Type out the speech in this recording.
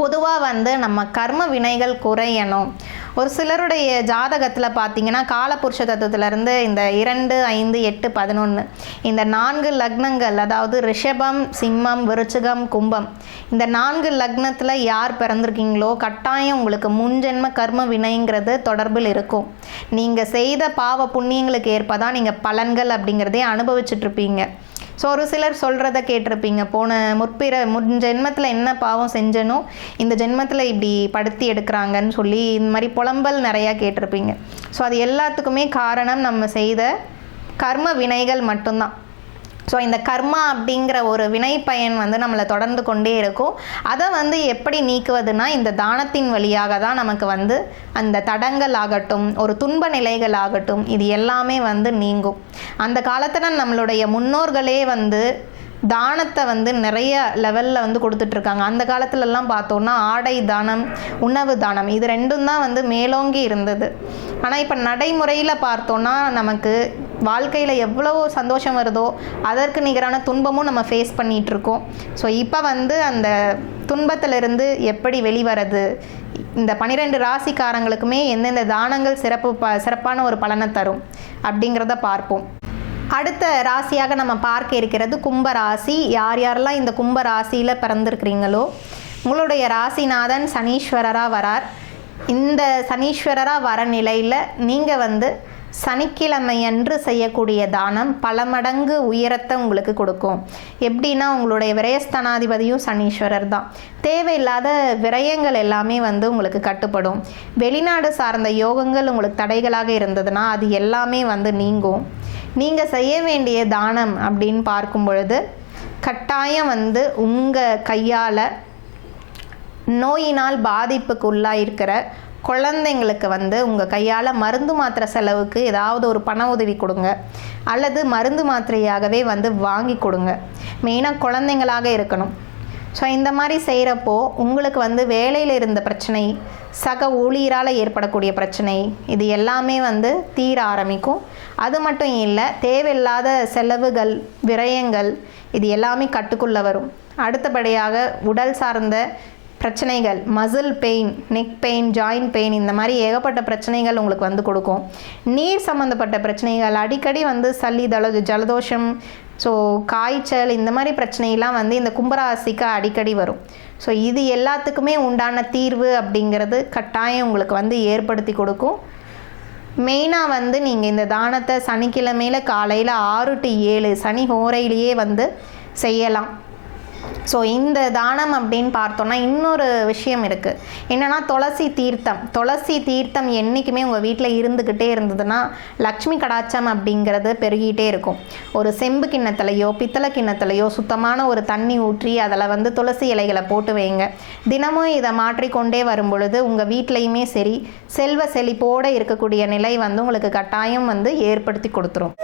பொதுவாக வந்து நம்ம கர்ம வினைகள் குறையணும். ஒரு சிலருடைய ஜாதகத்தில் பார்த்தீங்கன்னா காலபுருஷ தத்துவத்திலேருந்து இந்த இரண்டு ஐந்து எட்டு பதினொன்று இந்த நான்கு லக்னங்கள் அதாவது ரிஷபம் சிம்மம் விருச்சிகம் கும்பம் இந்த நான்கு லக்னத்தில் யார் பிறந்திருக்கீங்களோ கட்டாயம் உங்களுக்கு முன்ஜென்ம கர்ம வினைங்கிறது தொடர்பில் இருக்கும். நீங்கள் செய்த பாவ புண்ணியங்களுக்கு ஏற்ப தான் நீங்கள் பலன்கள் அப்படிங்கிறதே அனுபவிச்சுட்ருப்பீங்க ஸோ ஒரு சிலர் சொல்கிறத கேட்டிருப்பீங்க. போன முற்பிற முன் ஜென்மத்தில் என்ன பாவம் செஞ்சனோ இந்த ஜென்மத்தில் இப்படி படுத்தி எடுக்கிறாங்கன்னு சொல்லி இந்த மாதிரி புலம்பல் நிறையா கேட்டிருப்பீங்க. ஸோ அது எல்லாத்துக்குமே காரணம் நம்ம செய்த கர்ம வினைகள் மட்டும்தான். ஸோ இந்த கர்மா அப்படிங்கிற ஒரு வினை பயன் வந்து நம்மளை தொடர்ந்து கொண்டே இருக்கும். அதை வந்து எப்படி நீக்குவதுனா இந்த தானத்தின் வழியாக தான் நமக்கு வந்து அந்த தடங்கள் ஆகட்டும் ஒரு துன்ப நிலைகள் ஆகட்டும் இது எல்லாமே வந்து நீங்கும். அந்த காலத்தில் நம்மளுடைய முன்னோர்களே வந்து தானத்தை வந்து நிறைய லெவலில் வந்து கொடுத்துட்ருக்காங்க. அந்த காலத்துலலாம் பார்த்தோன்னா ஆடை தானம் உணவு தானம் இது ரெண்டும் தான் வந்து மேலோங்கி இருந்தது. ஆனால் இப்போ நடைமுறையில் பார்த்தோன்னா நமக்கு வாழ்க்கையில் எவ்வளோ சந்தோஷம் வருதோ அதற்கு நிகரான துன்பமும் நம்ம ஃபேஸ் பண்ணிகிட்ருக்கோம் ஸோ இப்போ வந்து அந்த துன்பத்திலிருந்து எப்படி வெளிவரது? இந்த பன்னிரெண்டு ராசிக்காரங்களுக்குமே எந்தெந்த தானங்கள் சிறப்பு ப சிறப்பான ஒரு பலனை தரும்? அப்படிங்கிறத பார்ப்போம். அடுத்த ராசியாக நம்ம பார்க்க இருக்கிறது கும்ப ராசி. யார் யாரெல்லாம் இந்த கும்ப ராசியில் பிறந்திருக்கிறீங்களோ உங்களுடைய ராசிநாதன் சனீஸ்வரராக வரார். இந்த சனீஸ்வரராக வர நிலையில் நீங்கள் வந்து சனிக்கிழமையன்று செய்யக்கூடிய தானம் பல மடங்கு உயரத்தை உங்களுக்கு கொடுக்கும். எப்படின்னா உங்களுடைய விரயஸ்தானாதிபதியும் சனீஸ்வரர் தான். தேவையில்லாத விரயங்கள் எல்லாமே வந்து உங்களுக்கு கட்டுப்படும். வெளிநாடு சார்ந்த யோகங்கள் உங்களுக்கு தடைகளாக இருந்ததுன்னா அது எல்லாமே வந்து நீங்கும். நீங்கள் செய்ய வேண்டிய தானம் அப்படின்னு பார்க்கும் பொழுது கட்டாயம் வந்து உங்கள் கையால் நோயினால் பாதிப்புக்கு உள்ளாயிருக்கிற குழந்தைங்களுக்கு வந்து உங்கள் கையால் மருந்து மாத்திரை செலவுக்கு ஏதாவது ஒரு பண உதவி கொடுங்க. அல்லது மருந்து மாத்திரையாகவே வந்து வாங்கி கொடுங்க. மெயினாக குழந்தைங்களாக இருக்கணும். ஸோ இந்த மாதிரி செய்கிறப்போ உங்களுக்கு வந்து வேலையில் இருந்த பிரச்சனை சக ஊழியரால் ஏற்படக்கூடிய பிரச்சனை இது எல்லாமே வந்து தீர ஆரம்பிக்கும். அது மட்டும் இல்லை தேவையில்லாத செலவுகள் விரயங்கள் இது எல்லாமே கட்டுக்குள்ளே வரும். அடுத்தபடியாக உடல் சார்ந்த பிரச்சனைகள் muscle pain neck pain joint pain இந்த மாதிரி ஏகப்பட்ட பிரச்சனைகள் உங்களுக்கு வந்து கொடுக்கும். நீர் சம்மந்தப்பட்ட பிரச்சனைகள் அடிக்கடி வந்து சளி தல ஜலதோஷம் ஸோ காய்ச்சல் இந்த மாதிரி பிரச்சனையெல்லாம் வந்து இந்த கும்பராசிக்கு அடிக்கடி வரும். ஸோ இது எல்லாத்துக்குமே உண்டான தீர்வு அப்படிங்கிறது கட்டாயம் உங்களுக்கு வந்து ஏற்படுத்தி கொடுக்கும். மெயினாக வந்து நீங்கள் இந்த தானத்தை சனிக்கிழமையில் காலையில் ஆறு டு ஏழு சனி ஹோரையிலேயே வந்து செய்யலாம். ஸோ இந்த தானம் அப்படின்னு பார்த்தோன்னா இன்னொரு விஷயம் இருக்குது என்னென்னா துளசி தீர்த்தம். துளசி தீர்த்தம் என்றைக்குமே உங்கள் வீட்டில் இருந்துக்கிட்டே இருந்ததுன்னா லக்ஷ்மி கடாச்சம் அப்படிங்கிறது பெருகிட்டே இருக்கும். ஒரு செம்பு கிண்ணத்துலையோ பித்தளை கிண்ணத்துலையோ சுத்தமான ஒரு தண்ணி ஊற்றி அதில் வந்து துளசி இலைகளை போட்டு வைங்க. தினமும் இதை மாற்றிக்கொண்டே வரும் பொழுது உங்கள் வீட்லேயுமே சரி செல்வ செழிப்போடு இருக்கக்கூடிய நிலை வந்து உங்களுக்கு கட்டாயம் வந்து ஏற்படுத்தி கொடுத்துரும்.